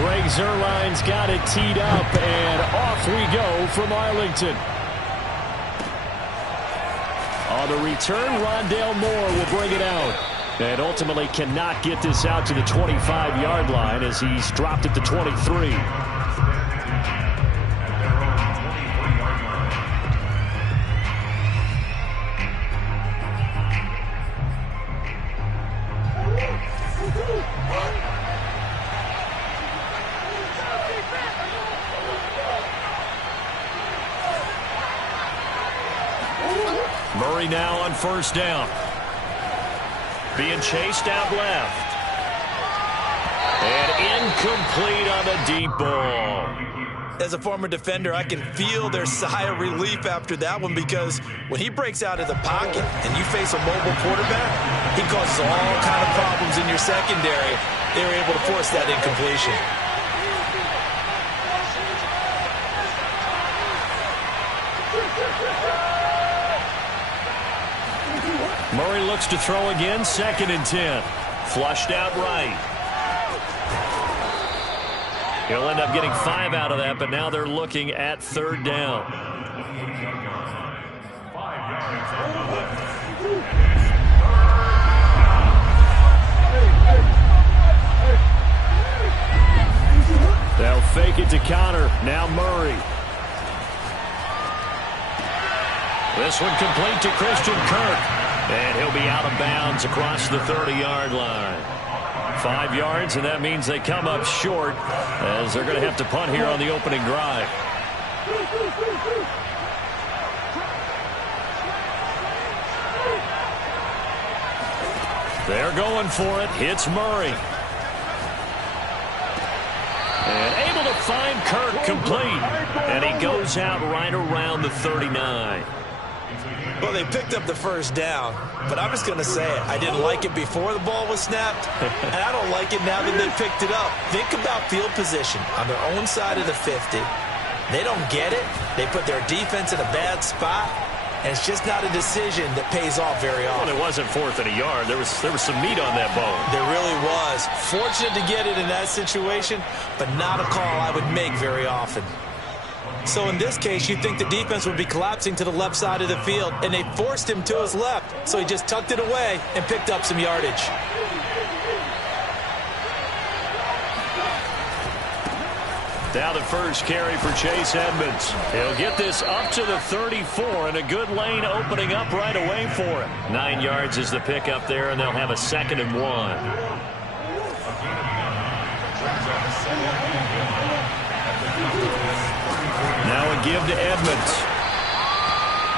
Greg Zuerlein's got it teed up, and off we go from Arlington. On the return, Rondale Moore will bring it out. And ultimately cannot get this out to the 25-yard line as he's dropped at the 23. Murray now on first down. Being chased out left. And incomplete on the deep ball. As a former defender, I can feel their sigh of relief after that one, because when he breaks out of the pocket and you face a mobile quarterback, he causes all kind of problems in your secondary. They were able to force that incompletion. Murray looks to throw again, 2nd and 10. Flushed out right. He'll end up getting 5 out of that, but now they're looking at 3rd down. They'll fake it to Connor. Now Murray. This one complete to Christian Kirk. And he'll be out of bounds across the 30-yard line. 5 yards, and that means they come up short as they're going to have to punt here on the opening drive. They're going for it. Hits Murray. And able to find Kirk complete. And he goes out right around the 39. Well, they picked up the first down, but I'm just going to say it. I didn't like it before the ball was snapped, and I don't like it now that they picked it up. Think about field position on their own side of the 50. They don't get it. They put their defense in a bad spot, and it's just not a decision that pays off very often. Well, it wasn't 4th and a yard. There was some meat on that bone. There really was. Fortunate to get it in that situation, but not a call I would make very often. So in this case, you'd think the defense would be collapsing to the left side of the field, and they forced him to his left. So he just tucked it away and picked up some yardage. Now the first carry for Chase Edmonds. He'll get this up to the 34, and a good lane opening up right away for him. 9 yards is the pickup there, and they'll have a 2nd and 1. Now a give to Edmonds.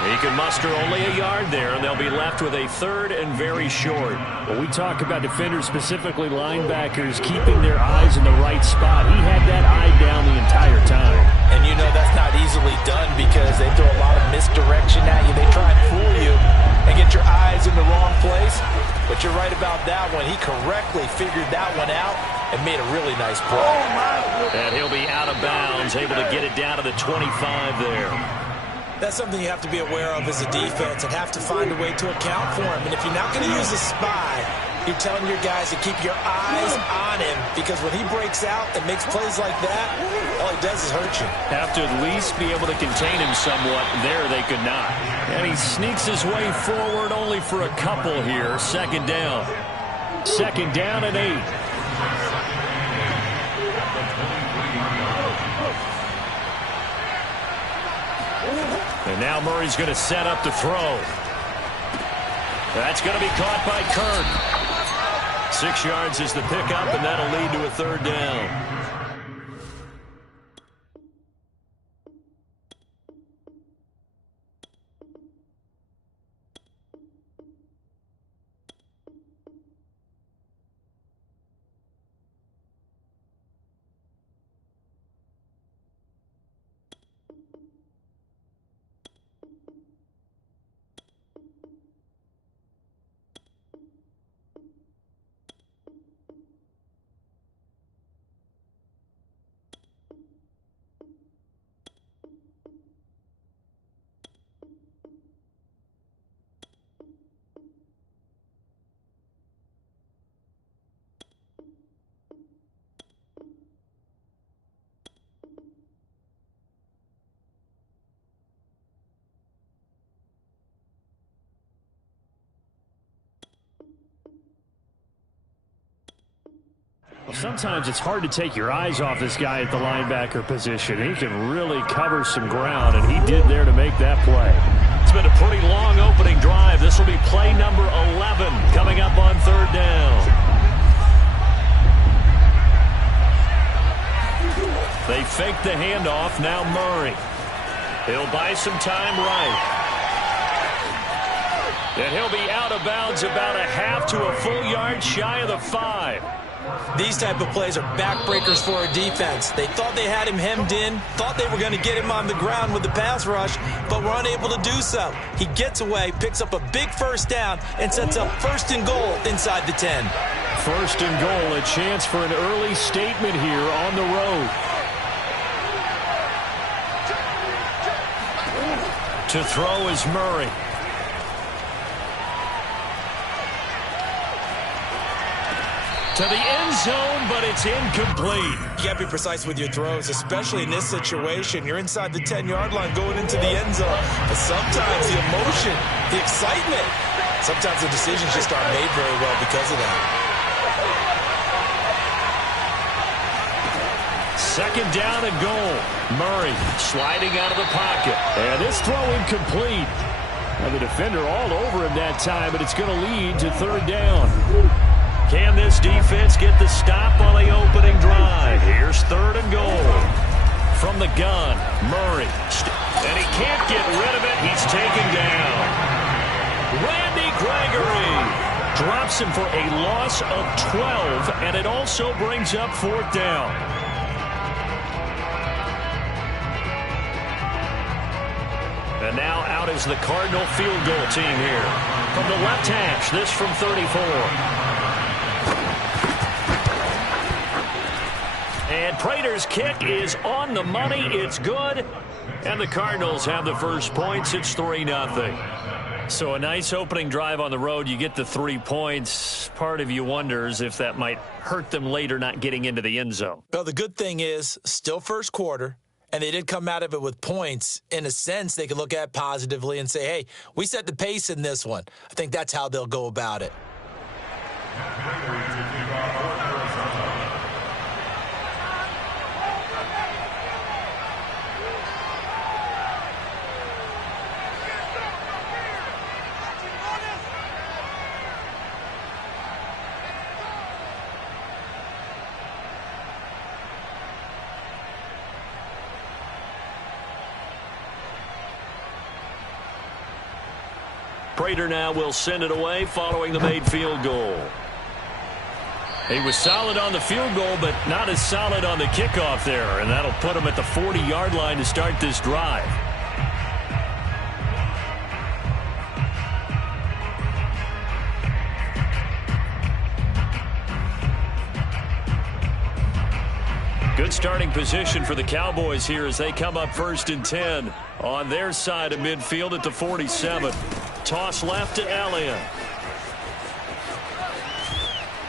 He can muster only a yard there, and they'll be left with a 3rd and very short. When we talk about defenders, specifically linebackers, keeping their eyes in the right spot, he had that eye down the entire time. And you know that's not easily done because they throw a lot of misdirection at you. They try and fool you and get your eyes in the wrong place. But you're right about that one. He correctly figured that one out and made a really nice play. And he'll be out of bounds, able to get it down to the 25 there. That's something you have to be aware of as a defense and have to find a way to account for him. And if you're not going to use a spy, you're telling your guys to keep your eyes on him, because when he breaks out and makes plays like that, all he does is hurt you. Have to at least be able to contain him somewhat. There they could not. And he sneaks his way forward only for a couple here. 2nd down. 2nd down and 8. And now Murray's going to set up to throw. That's going to be caught by Kirk. 6 yards is the pickup, and that'll lead to a 3rd down. Sometimes it's hard to take your eyes off this guy at the linebacker position. He can really cover some ground, and he did there to make that play. It's been a pretty long opening drive. This will be play number 11 coming up on third down. They fake the handoff. Now Murray. He'll buy some time right. And he'll be out of bounds about a half to a full yard shy of the 5. These type of plays are backbreakers for a defense. They thought they had him hemmed in, thought they were going to get him on the ground with the pass rush, but were unable to do so. He gets away, picks up a big first down, and sets up 1st and goal inside the 10. 1st and goal, a chance for an early statement here on the road. To throw is Murray. To the end zone, but it's incomplete. You got to be precise with your throws, especially in this situation. You're inside the 10-yard line going into the end zone. But sometimes the emotion, the excitement, sometimes the decisions just aren't made very well because of that. 2nd down and goal. Murray sliding out of the pocket. And this throw incomplete. And the defender all over him that time, but it's going to lead to 3rd down. Can this defense get the stop on the opening drive? Here's 3rd and goal. From the gun, Murray. And he can't get rid of it. He's taken down. Randy Gregory drops him for a loss of 12, and it also brings up 4th down. And now out is the Cardinal field goal team here. From the left hash, this from 34. And Prater's kick is on the money. It's good. And the Cardinals have the first points. It's 3-0. So a nice opening drive on the road. You get the 3 points. Part of you wonders if that might hurt them later not getting into the end zone. Well, the good thing is still first quarter, and they did come out of it with points. In a sense, they can look at it positively and say, hey, we set the pace in this one. I think that's how they'll go about it. Prater now will send it away following the made field goal. He was solid on the field goal, but not as solid on the kickoff there, and that'll put him at the 40-yard line to start this drive. Good starting position for the Cowboys here as they come up 1st and 10 on their side of midfield at the 47. Toss left to Elliott.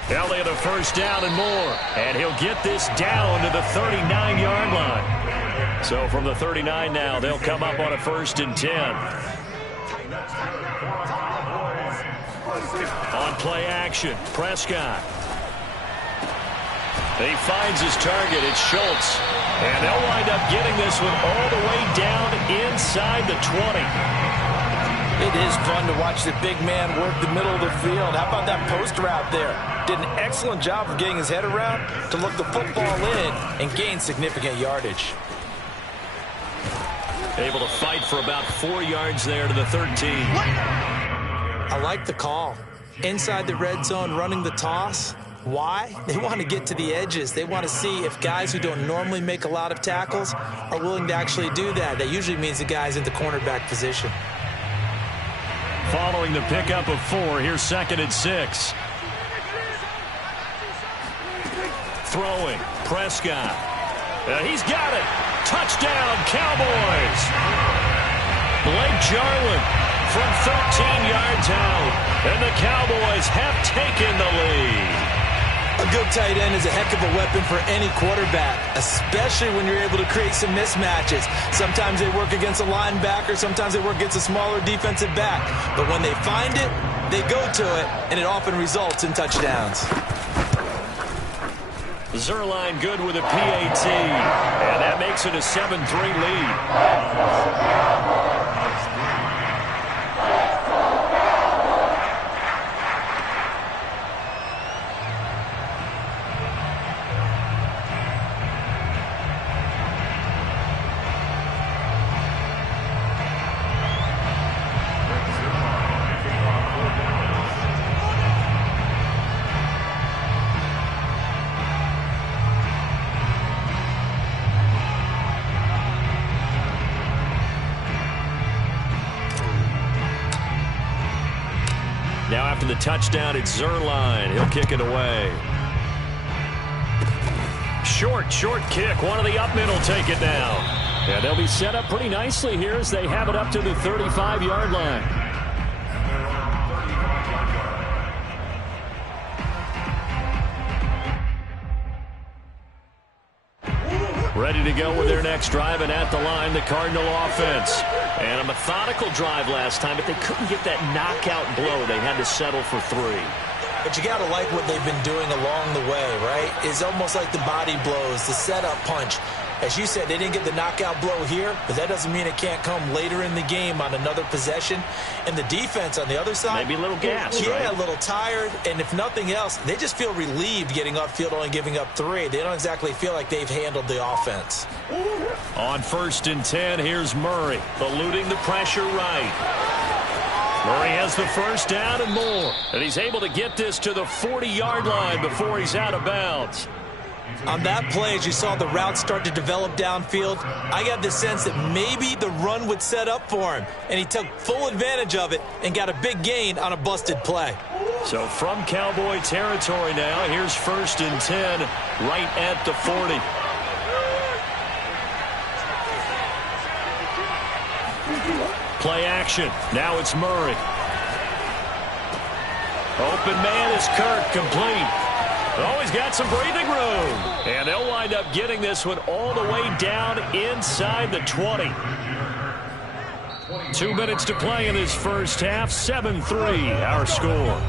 Elliott a first down and more. And he'll get this down to the 39-yard line. So from the 39 now, they'll come up on a 1st and 10. On play action, Prescott. He finds his target. It's Schultz. And they'll wind up getting this one all the way down inside the 20. It is fun to watch the big man work the middle of the field. How about that post route there? Did an excellent job of getting his head around to look the football in and gain significant yardage. Able to fight for about 4 yards there to the 13. I like the call. Inside the red zone, running the toss. Why? They want to get to the edges. They want to see if guys who don't normally make a lot of tackles are willing to actually do that. That usually means the guy's in the cornerback position. Following the pickup of 4, here's 2nd and 6. Throwing, Prescott. He's got it. Touchdown, Cowboys. Blake Jarwin from 13 yards out. And the Cowboys have taken the lead. A good tight end is a heck of a weapon for any quarterback, especially when you're able to create some mismatches. Sometimes they work against a linebacker, sometimes they work against a smaller defensive back. But when they find it, they go to it, and it often results in touchdowns. Zerline good with a PAT. And that makes it a 7-3 lead. Now after the touchdown, it's Zerline. He'll kick it away. Short kick. One of the up men will take it now. And they'll be set up pretty nicely here as they have it up to the 35-yard line. Ready to go with their next drive, and at the line, the Cardinal offense. And a methodical drive last time, but they couldn't get that knockout blow. They had to settle for 3. But you got to like what they've been doing along the way, right? It's almost like the body blows, the setup punch. As you said, they didn't get the knockout blow here, but that doesn't mean it can't come later in the game on another possession. And the defense on the other side, maybe a little gas, yeah, right? A little tired. And if nothing else, they just feel relieved getting upfield, only giving up 3. They don't exactly feel like they've handled the offense. On 1st and 10, here's Murray, eluding the pressure right. Murray has the first down and more. And he's able to get this to the 40-yard line before he's out of bounds. On that play, as you saw the route start to develop downfield, I got the sense that maybe the run would set up for him. And he took full advantage of it and got a big gain on a busted play. So from Cowboy territory now, here's 1st and 10 right at the 40. Play action. Now it's Murray. Open man is Kirk, complete. Oh, he's got some breathing room. And they'll wind up getting this one all the way down inside the 20. 2 minutes to play in this first half. 7-3 our score.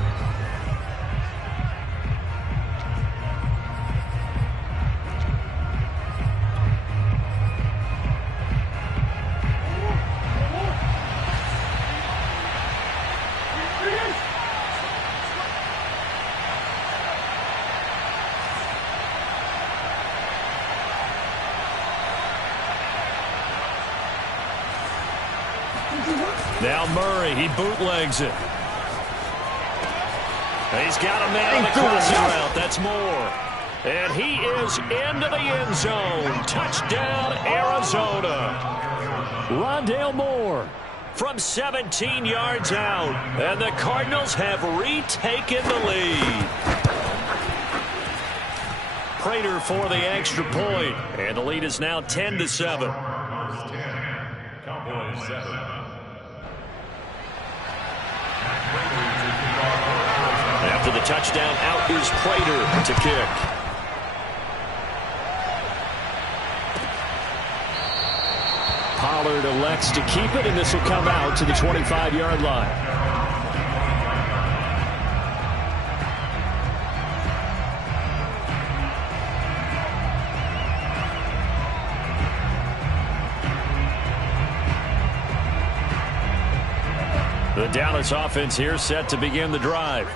Now Murray, he bootlegs it. He's got a man on the crossing route. That's Moore. And he is into the end zone. Touchdown, Arizona. Rondale Moore from 17 yards out. And the Cardinals have retaken the lead. Prater for the extra point. And the lead is now 10-7. Cowboys 7. After the touchdown, out is Prater to kick. Pollard elects to keep it, and this will come out to the 25-yard line. The Dallas offense here set to begin the drive.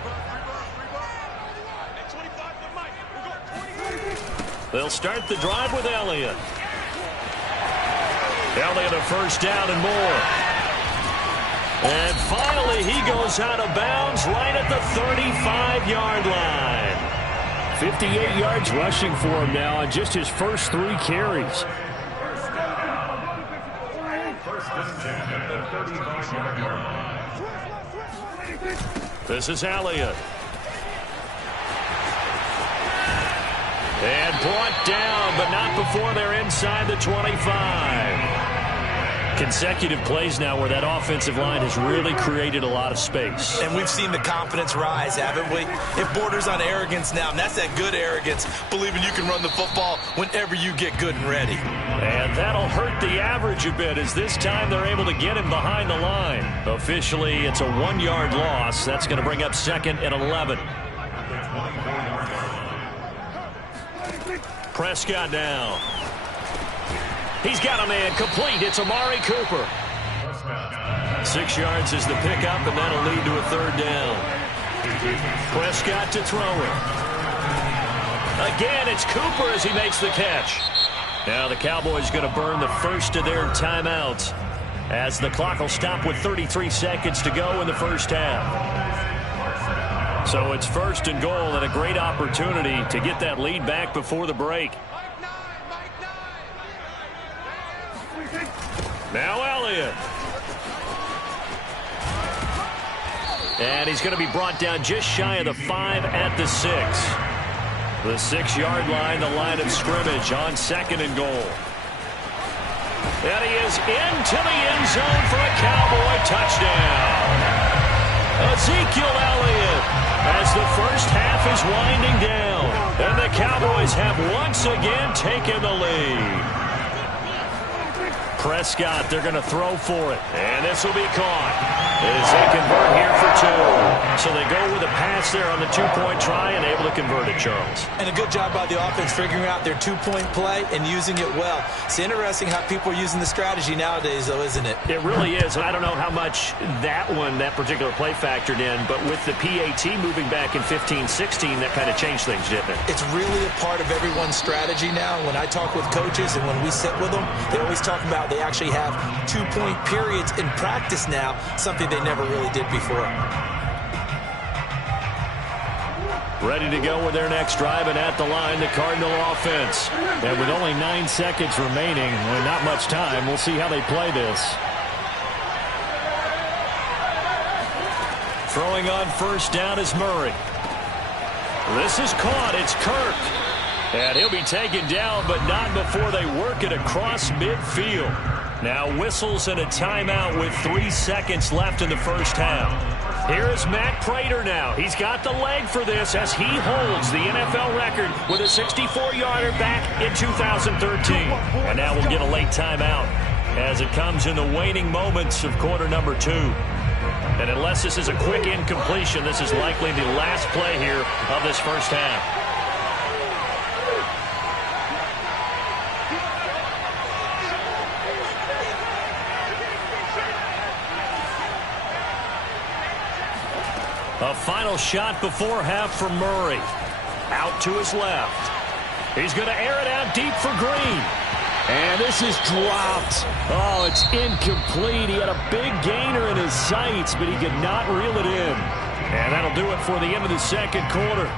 They'll start the drive with Elliott. Elliott a first down and more. And finally he goes out of bounds right at the 35-yard line. 58 yards rushing for him now on just his first 3 carries. This is Elliott. And brought down, but not before they're inside the 25. Consecutive plays now where that offensive line has really created a lot of space. And we've seen the confidence rise, haven't we? It borders on arrogance now, and that's that good arrogance, believing you can run the football whenever you get good and ready. And that'll hurt the average a bit as this time they're able to get him behind the line. Officially, it's a 1-yard loss. That's going to bring up 2nd and 11. Prescott now. He's got a man complete. It's Amari Cooper. 6 yards is the pickup, and that'll lead to a third down. Prescott to throw it. Again, it's Cooper as he makes the catch. Now the Cowboys going to burn the first of their timeouts as the clock will stop with 33 seconds to go in the first half. So it's first and goal and a great opportunity to get that lead back before the break. Now Elliott. And he's going to be brought down just shy of the 5 at the 6. The 6-yard line, the line of scrimmage on second and goal. And he is into the end zone for a Cowboy touchdown. Ezekiel Elliott as the first half is winding down. And the Cowboys have once again taken the lead. Prescott, they're going to throw for it. And this will be caught as they convert here for 2. So they go with a pass there on the 2-point try and able to convert it, Charles. And a good job by the offense figuring out their 2-point play and using it well. It's interesting how people are using the strategy nowadays, though, isn't it? It really is. And I don't know how much that particular play factored in, but with the PAT moving back in 15-16, that kind of changed things, didn't it? It's really a part of everyone's strategy now. When I talk with coaches and when we sit with them, they always talk about they actually have 2-point periods in practice now, something they never really did before. Ready to go with their next drive, and at the line, the Cardinal offense. And with only 9 seconds remaining, and not much time, we'll see how they play this. Throwing on first down is Murray. This is caught. It's Kirk. And he'll be taken down, but not before they work it across midfield. Now whistles and a timeout with 3 seconds left in the first half. Here is Matt Prater now. He's got the leg for this as he holds the NFL record with a 64-yarder back in 2013. And now we'll get a late timeout as it comes in the waning moments of quarter number 2. And unless this is a quick incompletion, this is likely the last play here of this first half. A final shot before half for Murray. Out to his left. He's going to air it out deep for Green. And this is dropped. Oh, it's incomplete. He had a big gainer in his sights, but he could not reel it in. And that'll do it for the end of the second quarter.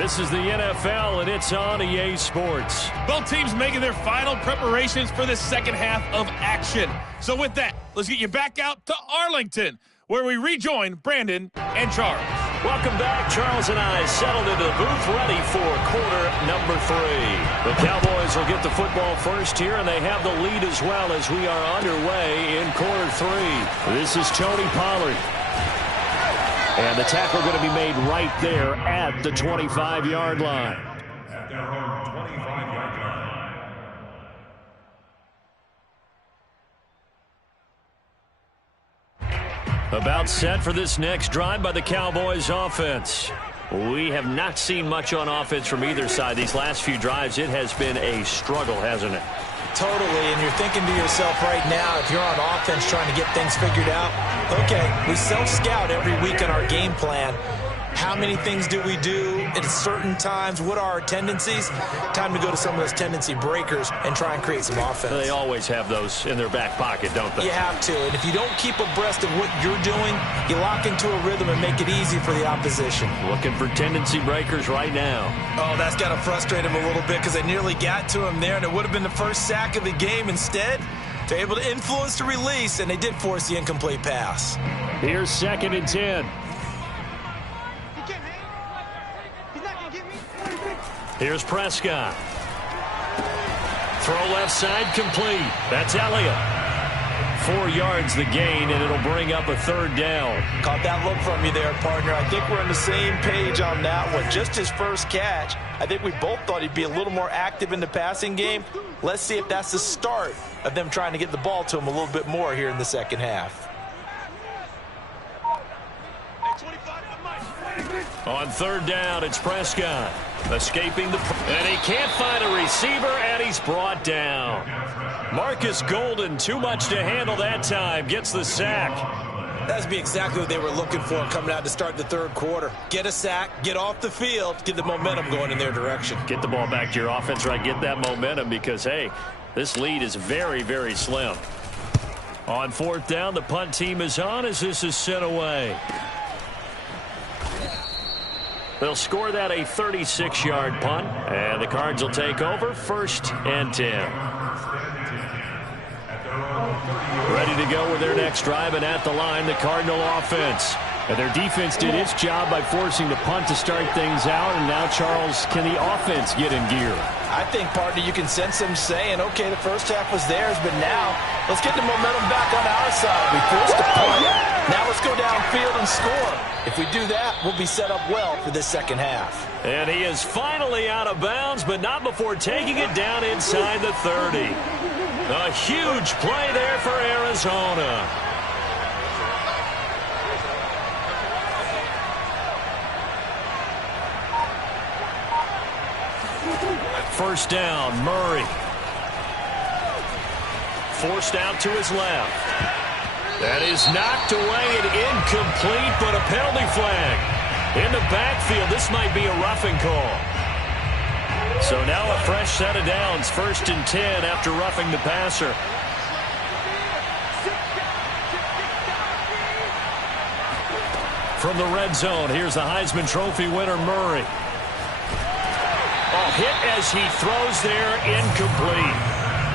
This is the NFL, and it's on EA Sports. Both teams making their final preparations for the second half of action. So with that, let's get you back out to Arlington, where we rejoin Brandon and Charles. Welcome back. Charles and I settled into the booth ready for quarter number 3. The Cowboys will get the football first here, and they have the lead as well as we are underway in quarter 3. This is Tony Pollard. And the tackle going to be made right there at the 25-yard line. About set for this next drive by the Cowboys offense. We have not seen much on offense from either side. These last few drives, it has been a struggle, hasn't it? Totally, and you're thinking to yourself right now, if you're on offense trying to get things figured out, okay, we self-scout every week on our game plan. How many things do we do at certain times? What are our tendencies? Time to go to some of those tendency breakers and try and create some offense. They always have those in their back pocket, don't they? You have to, and if you don't keep abreast of what you're doing, you lock into a rhythm and make it easy for the opposition. Looking for tendency breakers right now. Oh, that's got to frustrate him a little bit because they nearly got to him there, and it would have been the first sack of the game. Instead, they're able to influence the release, and they did force the incomplete pass. Here's 2nd and 10. Here's Prescott. Throw left side complete. That's Elliott. 4 yards the gain, and it'll bring up a third down. Caught that look from you there, partner. I think we're on the same page on that one. Just his first catch. I think we both thought he'd be a little more active in the passing game. Let's see if that's the start of them trying to get the ball to him a little bit more here in the second half. On third down, it's Prescott. Escaping the... And he can't find a receiver, and he's brought down. Marcus Golden, too much to handle that time, gets the sack. That'd be exactly what they were looking for coming out to start the third quarter. Get a sack, get off the field, get the momentum going in their direction. Get the ball back to your offense, right? Get that momentum because, hey, this lead is very, very slim. On fourth down, the punt team is on as this is sent away. They'll score that a 36-yard punt, and the Cards will take over 1st and 10. Ready to go with their next drive, and at the line, the Cardinal offense. And their defense did its job by forcing the punt to start things out, and now, Charles, can the offense get in gear? I think, partner, you can sense them saying, okay, the first half was theirs, but now let's get the momentum back on our side. We forced the punt. Now let's go downfield and score. If we do that, we'll be set up well for this second half. And he is finally out of bounds, but not before taking it down inside the 30. A huge play there for Arizona. First down, Murray. Forced out to his left. That is knocked away and incomplete, but a penalty flag. In the backfield, this might be a roughing call. So now a fresh set of downs, 1st and 10 after roughing the passer. From the red zone, here's the Heisman Trophy winner, Murray. Hit as he throws there, incomplete.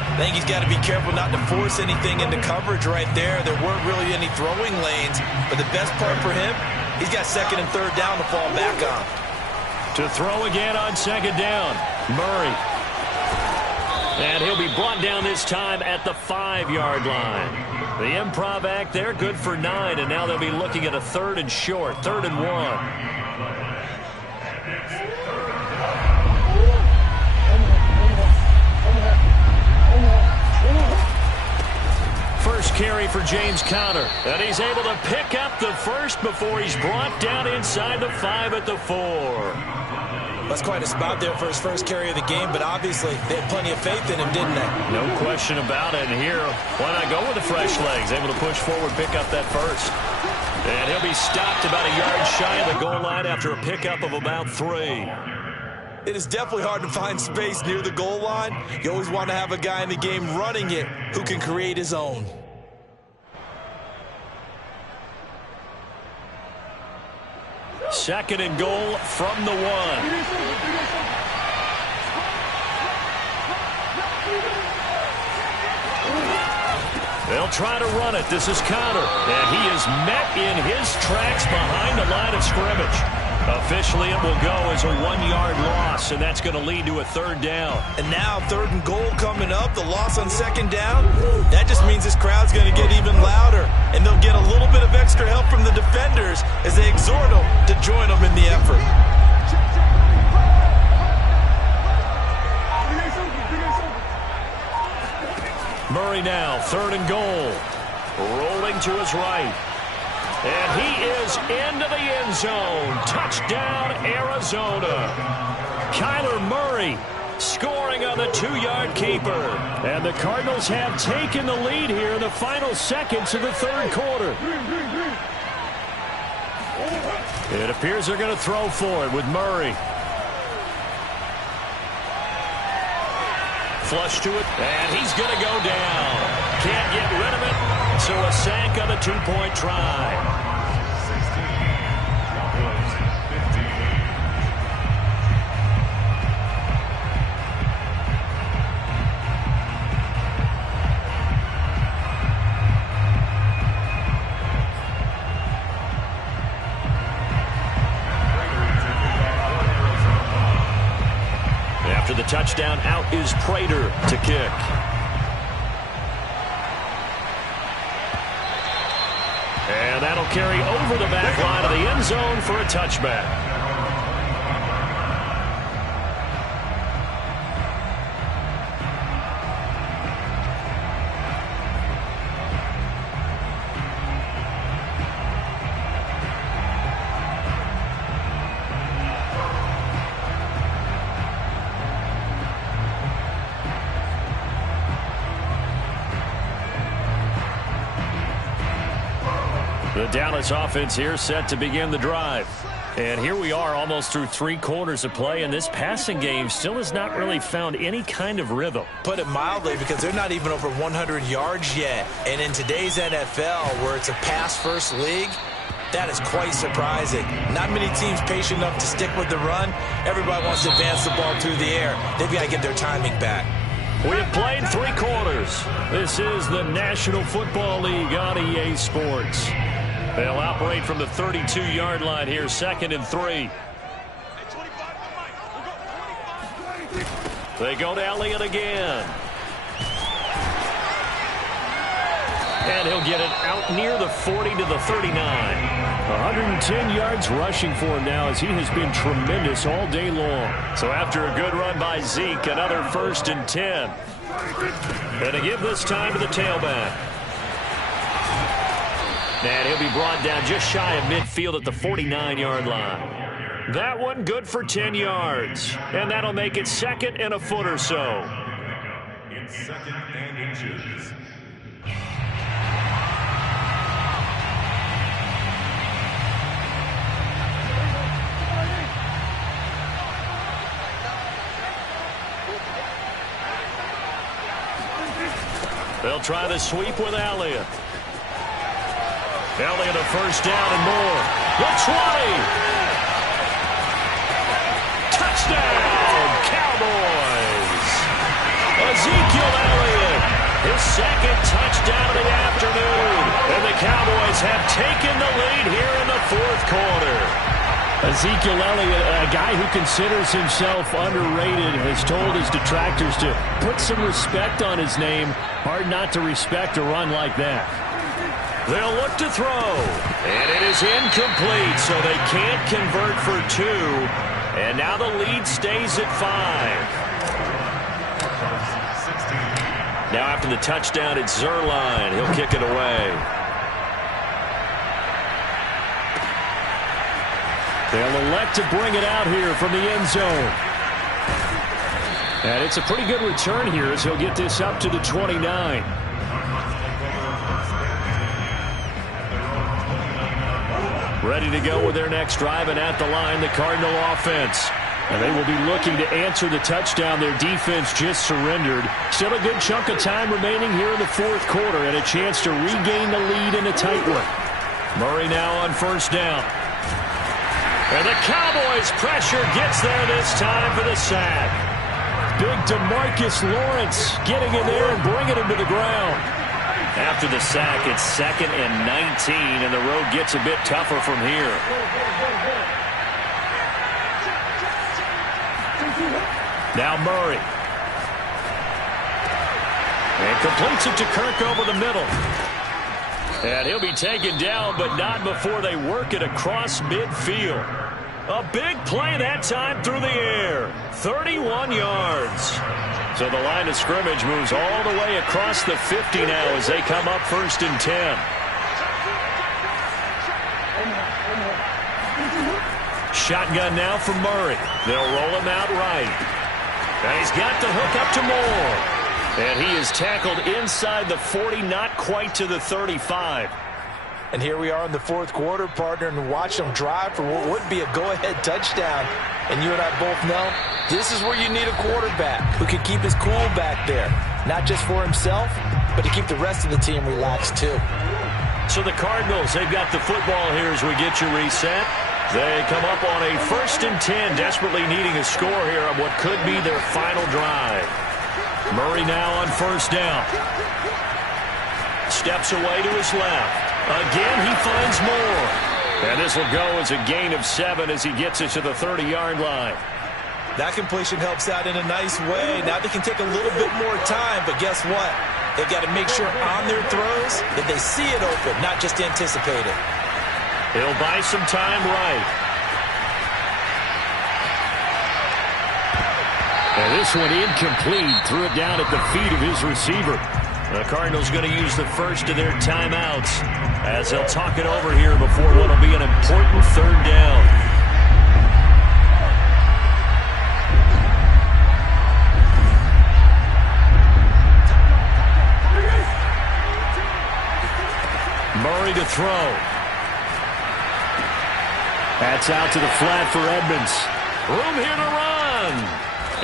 I think he's got to be careful not to force anything into coverage right there. There weren't really any throwing lanes, but the best part for him, he's got 2nd and 3rd down to fall back on. To throw again on 2nd down, Murray. And he'll be brought down this time at the 5-yard line. The improv act there, good for 9, and now they'll be looking at a 3rd and short, 3rd and 1. First carry for James Conner, and he's able to pick up the first before he's brought down inside the 5 at the 4. That's quite a spot there for his first carry of the game, but obviously they had plenty of faith in him, didn't they? No question about it. And here, why not go with the fresh legs? Able to push forward, pick up that first. And he'll be stopped about a yard shy of the goal line after a pickup of about 3. It is definitely hard to find space near the goal line. You always want to have a guy in the game running it who can create his own. Second and goal from the 1. They'll try to run it. This is Conner. And he is met in his tracks behind the line of scrimmage. Officially, it will go as a 1-yard loss, and that's going to lead to a 3rd down. And now 3rd and goal coming up, the loss on 2nd down. That just means this crowd's going to get even louder, and they'll get a little bit of extra help from the defenders as they exhort them to join them in the effort. Murray now, 3rd and goal. Rolling to his right. And he is into the end zone. Touchdown, Arizona. Kyler Murray scoring on the 2-yard keeper. And the Cardinals have taken the lead here in the final seconds of the 3rd quarter. It appears they're going to throw for it with Murray. Flush to it, and he's going to go down. Can't get rid of it. So a sack on the 2-point try. After the touchdown, out is Prater to kick. And that'll carry over the back line of the end zone for a touchback. The Dallas offense here set to begin the drive. And here we are almost through 3 quarters of play, and this passing game still has not really found any kind of rhythm. Put it mildly, because they're not even over 100 yards yet. And in today's NFL, where it's a pass-first league, that is quite surprising. Not many teams patient enough to stick with the run. Everybody wants to advance the ball through the air. They've got to get their timing back. We have played 3 quarters. This is the National Football League on EA Sports. They'll operate from the 32-yard line here, 2nd and 3. They go to Elliott again. And he'll get it out near the 40 to the 39. 110 yards rushing for him now, as he has been tremendous all day long. So after a good run by Zeke, another 1st and 10. And to give this time to the tailback. And he'll be brought down just shy of midfield at the 49-yard line. That one good for 10 yards. And that'll make it 2nd and a foot or so. It's 2nd and inches. They'll try the sweep with Elliott. Elliott a 1st down and more. The 20. Touchdown, Cowboys. Ezekiel Elliott, his 2nd touchdown of the afternoon. And the Cowboys have taken the lead here in the 4th quarter. Ezekiel Elliott, a guy who considers himself underrated, has told his detractors to put some respect on his name. Hard not to respect a run like that. They'll look to throw, and it is incomplete, so they can't convert for 2. And now the lead stays at 5. Now after the touchdown, it's Zerline. He'll kick it away. They'll elect to bring it out here from the end zone. And it's a pretty good return here, as he'll get this up to the 29. Ready to go with their next drive, and at the line, the Cardinal offense. And they will be looking to answer the touchdown their defense just surrendered. Still a good chunk of time remaining here in the 4th quarter, and a chance to regain the lead in a tight one. Murray now on 1st down. And the Cowboys' pressure gets there this time for the sack. Big DeMarcus Lawrence getting in there and bringing him to the ground. After the sack, it's 2nd and 19, and the road gets a bit tougher from here. Now Murray. And completes it to Kirk over the middle. And he'll be taken down, but not before they work it across midfield. A big play that time through the air. 31 yards. So the line of scrimmage moves all the way across the 50 now as they come up 1st and 10. Shotgun now from Murray. They'll roll him out right. And he's got the hook up to Moore. And he is tackled inside the 40, not quite to the 35. And here we are in the 4th quarter, partner, and watch them drive for what would be a go-ahead touchdown. And you and I both know this is where you need a quarterback who can keep his cool back there. Not just for himself, but to keep the rest of the team relaxed too. So the Cardinals, they've got the football here as we get you reset. They come up on a 1st and 10, desperately needing a score here on what could be their final drive. Murray now on 1st down. Steps away to his left. Again, he finds more. And this will go as a gain of 7 as he gets it to the 30-yard line. That completion helps out in a nice way. Now they can take a little bit more time, but guess what? They've got to make sure on their throws that they see it open, not just anticipate it. He'll buy some time right. And this one incomplete. Threw it down at the feet of his receiver. The Cardinals going to use the first of their timeouts as they'll talk it over here before what will be an important 3rd down. Murray to throw. That's out to the flat for Edmonds. Room here to run.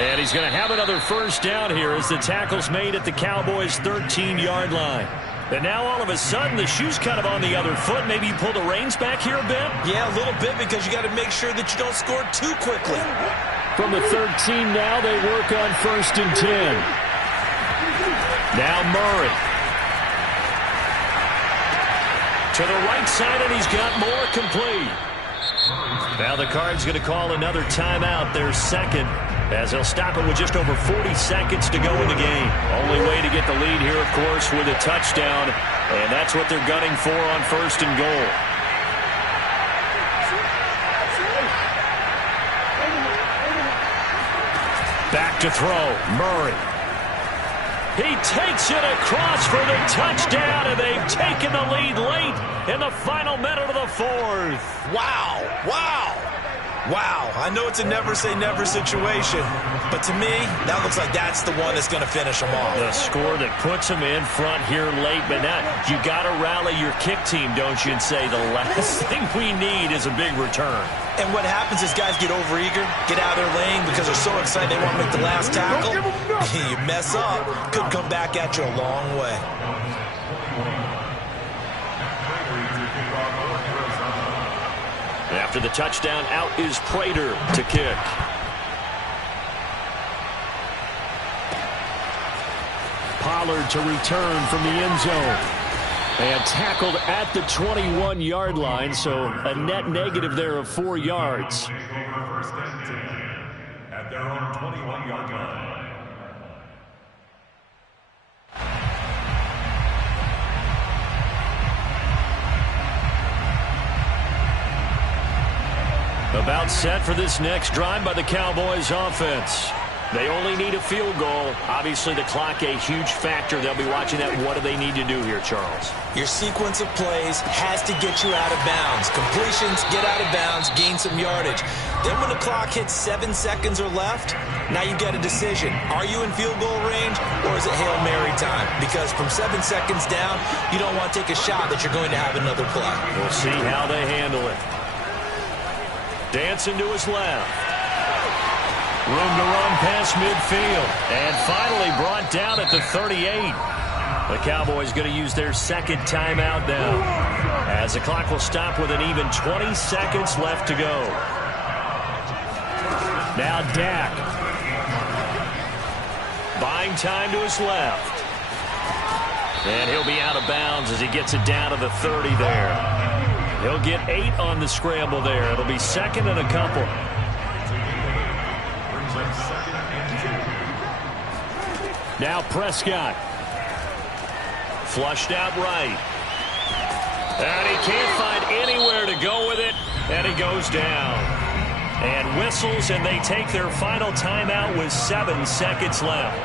And he's going to have another first down here as the tackle's made at the Cowboys' 13-yard line. And now all of a sudden the shoe's kind of on the other foot. Maybe you pull the reins back here a bit? Yeah, a little bit, because you got to make sure that you don't score too quickly. From the 13 now, they work on 1st and 10. Now Murray. To the right side, and he's got more complete. Now the Cards going to call another timeout, their second, as they'll stop it with just over 40 seconds to go in the game. Only way to get the lead here, of course, with a touchdown, and that's what they're gunning for on 1st and goal. Back to throw, Murray. He takes it across for the touchdown, and they've taken the lead late in the final minute of the 4th. Wow, wow, wow. I know it's a never-say-never situation, but to me, that looks like that's the one that's going to finish them off. The score that puts them in front here late, but now you got to rally your kick team, don't you, and say the last thing we need is a big return. And what happens is guys get overeager, get out of their lane because they're so excited they want to make the last tackle. You mess up, could come back at you a long way. After the touchdown, out is Prater to kick. Pollard to return from the end zone. And tackled at the 21-yard line, so a net negative there of 4 yards. At their own 21-yard line. About set for this next drive by the Cowboys offense. They only need a field goal. Obviously, the clock a huge factor. They'll be watching that. What do they need to do here, Charles? Your sequence of plays has to get you out of bounds. Completions, get out of bounds, gain some yardage. Then when the clock hits 7 seconds or left, now you get a decision. Are you in field goal range, or is it Hail Mary time? Because from 7 seconds down, you don't want to take a shot that you're going to have another play. We'll see how they handle it. Dancing to his left. Room to run past midfield. And finally brought down at the 38. The Cowboys going to use their second timeout now, as the clock will stop with an even 20 seconds left to go. Now Dak. Buying time to his left. And he'll be out of bounds as he gets it down to the 30 there. He'll get 8 on the scramble there. It'll be second and a couple. Now Prescott. Flushed out right. And he can't find anywhere to go with it. And he goes down. And whistles, and they take their final timeout with 7 seconds left.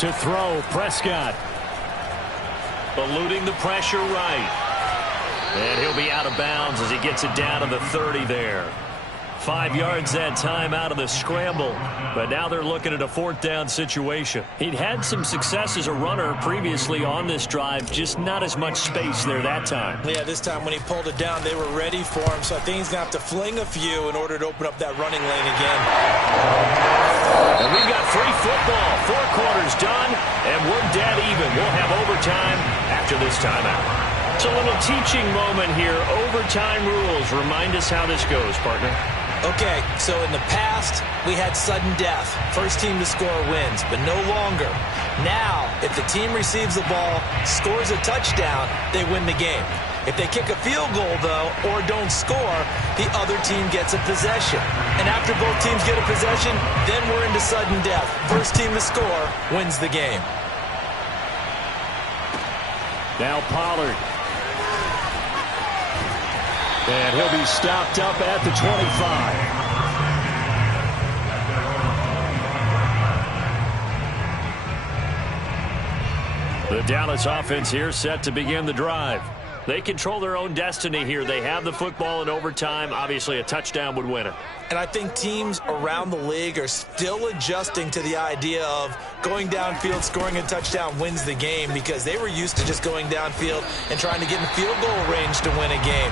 To throw, Prescott. Eluding the pressure right. And he'll be out of bounds as he gets it down to the 30 there. 5 yards that time out of the scramble, but now they're looking at a 4th down situation. He'd had some success as a runner previously on this drive, just not as much space there that time. Yeah, this time when he pulled it down, they were ready for him, so I think he's going to have to fling a few in order to open up that running lane again. And we've got free football, 4 quarters done, and we're dead even. We'll have overtime after this timeout. It's a little teaching moment here. Overtime rules. Remind us how this goes, partner. Okay, so in the past, we had sudden death. First team to score wins, but no longer. Now, if the team receives the ball, scores a touchdown, they win the game. If they kick a field goal, though, or don't score, the other team gets a possession. And after both teams get a possession, then we're into sudden death. First team to score wins the game. Now Pollard. And he'll be stopped up at the 25. The Dallas offense here set to begin the drive. They control their own destiny here. They have the football in overtime. Obviously, a touchdown would win it. And I think teams around the league are still adjusting to the idea of going downfield, scoring a touchdown wins the game, because they were used to just going downfield and trying to get in field goal range to win a game.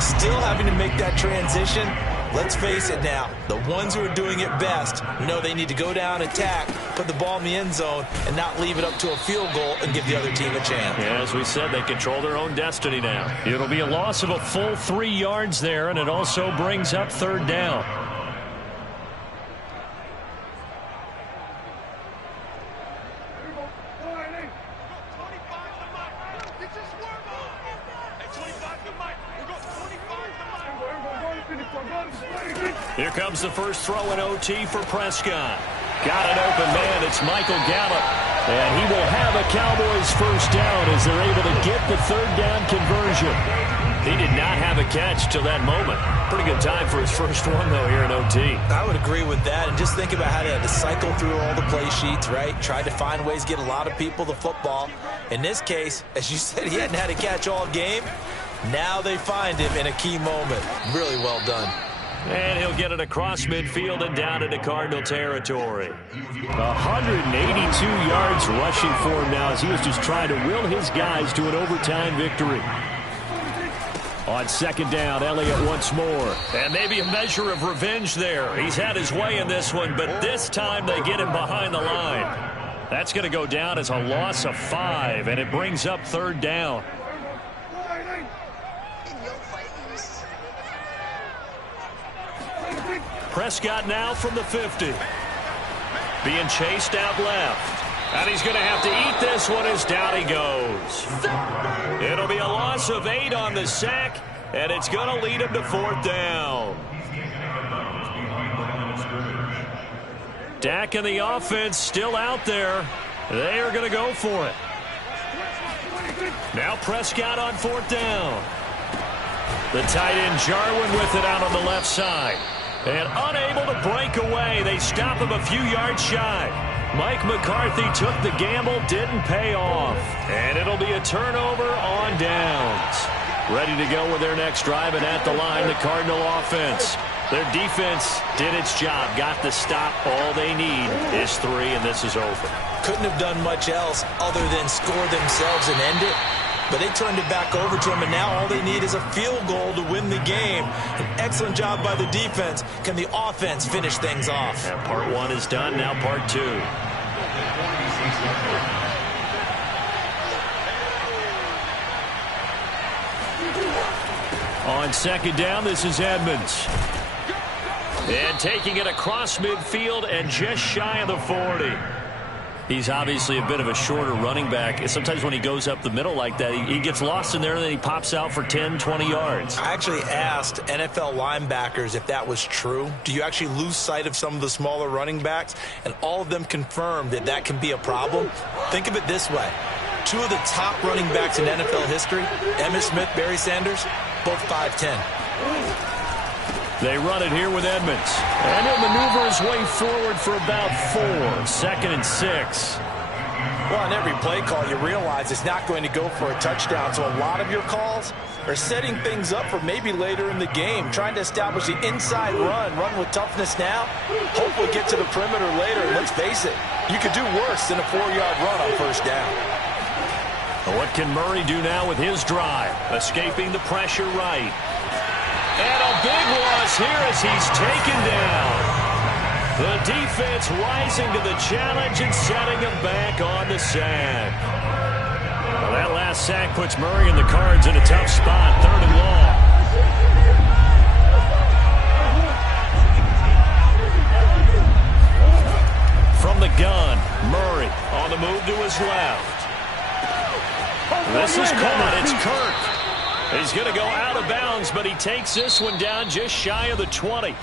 Still having to make that transition. Let's face it now, the ones who are doing it best know they need to go down, attack, put the ball in the end zone, and not leave it up to a field goal and give the other team a chance. Yeah, as we said, they control their own destiny now. It'll be a loss of a full 3 yards there, and it also brings up third down. Here comes the first throw in OT for Prescott. Got an open man. It's Michael Gallup. And he will have a Cowboys first down as they're able to get the third down conversion. He did not have a catch till that moment. Pretty good time for his first one, though, here in OT. I would agree with that. And just think about how they had to cycle through all the play sheets, right? Tried to find ways to get a lot of people the football. In this case, as you said, he hadn't had a catch all game. Now they find him in a key moment. Really well done. And he'll get it across midfield and down into Cardinal territory. 182 yards rushing for him now as he was just trying to will his guys to an overtime victory. On second down, Elliott once more. And maybe a measure of revenge there. He's had his way in this one, but this time they get him behind the line. That's going to go down as a loss of 5, and it brings up third down. Prescott now from the 50. Being chased out left. And he's going to have to eat this one as down he goes. It'll be a loss of 8 on the sack, and it's going to lead him to fourth down. Dak and the offense still out there. They are going to go for it. Now Prescott on fourth down. The tight end Jarwin with it out on the left side. And unable to break away. They stop him a few yards shy. Mike McCarthy took the gamble, didn't pay off. And it'll be a turnover on downs. Ready to go with their next drive, and at the line, the Cardinal offense. Their defense did its job, got the stop. All they need is 3, and this is over. Couldn't have done much else other than score themselves and end it. But they turned it back over to him, and now all they need is a field goal to win the game. An excellent job by the defense. Can the offense finish things off? And part 1 is done, now part 2. On second down, this is Edmonds. And taking it across midfield and just shy of the 40. He's obviously a bit of a shorter running back. Sometimes when he goes up the middle like that, he gets lost in there, and then he pops out for 10, 20 yards. I actually asked NFL linebackers if that was true. Do you actually lose sight of some of the smaller running backs? And all of them confirmed that that can be a problem. Think of it this way. 2 of the top running backs in NFL history, Emmitt Smith, Barry Sanders, both 5'10". They run it here with Edmonds. And he'll maneuver his way forward for about 4. 2nd and 6. Well, on every play call, you realize it's not going to go for a touchdown. So a lot of your calls are setting things up for maybe later in the game, trying to establish the inside run with toughness now, hopefully get to the perimeter later. And let's face it, you could do worse than a 4-yard run on first down. What can Murray do now with his drive? Escaping the pressure right. And a big loss here as he's taken down. The defense rising to the challenge and setting him back on the sack. Well, that last sack puts Murray and the Cards in a tough spot. 3rd and long. From the gun, Murray on the move to his left. This is caught. It's Kirk. He's going to go out of bounds, but he takes this one down just shy of the 20.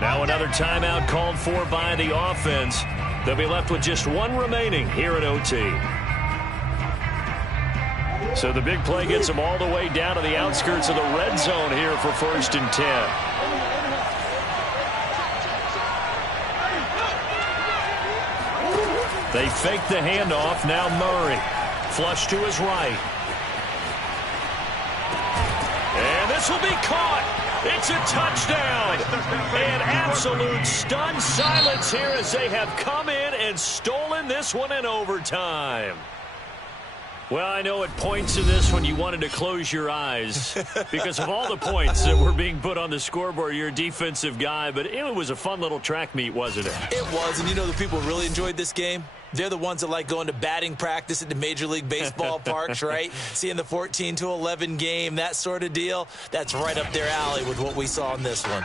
Now another timeout called for by the offense. They'll be left with just 1 remaining here at OT. So the big play gets them all the way down to the outskirts of the red zone here for 1st and 10. They fake the handoff. Now Murray. Flush to his right. this will be caught. It's a touchdown. And absolute stunned silence here as they have come in and stolen this one in overtime. Well, I know at points in this one you wanted to close your eyes because of all the points that were being put on the scoreboard. You're a defensive guy, but it was a fun little track meet, wasn't it? It was, and you know the people who really enjoyed this game? They're the ones that like going to batting practice at the Major League Baseball parks, right? Seeing the 14-11 game, that sort of deal. That's right up their alley with what we saw in this one.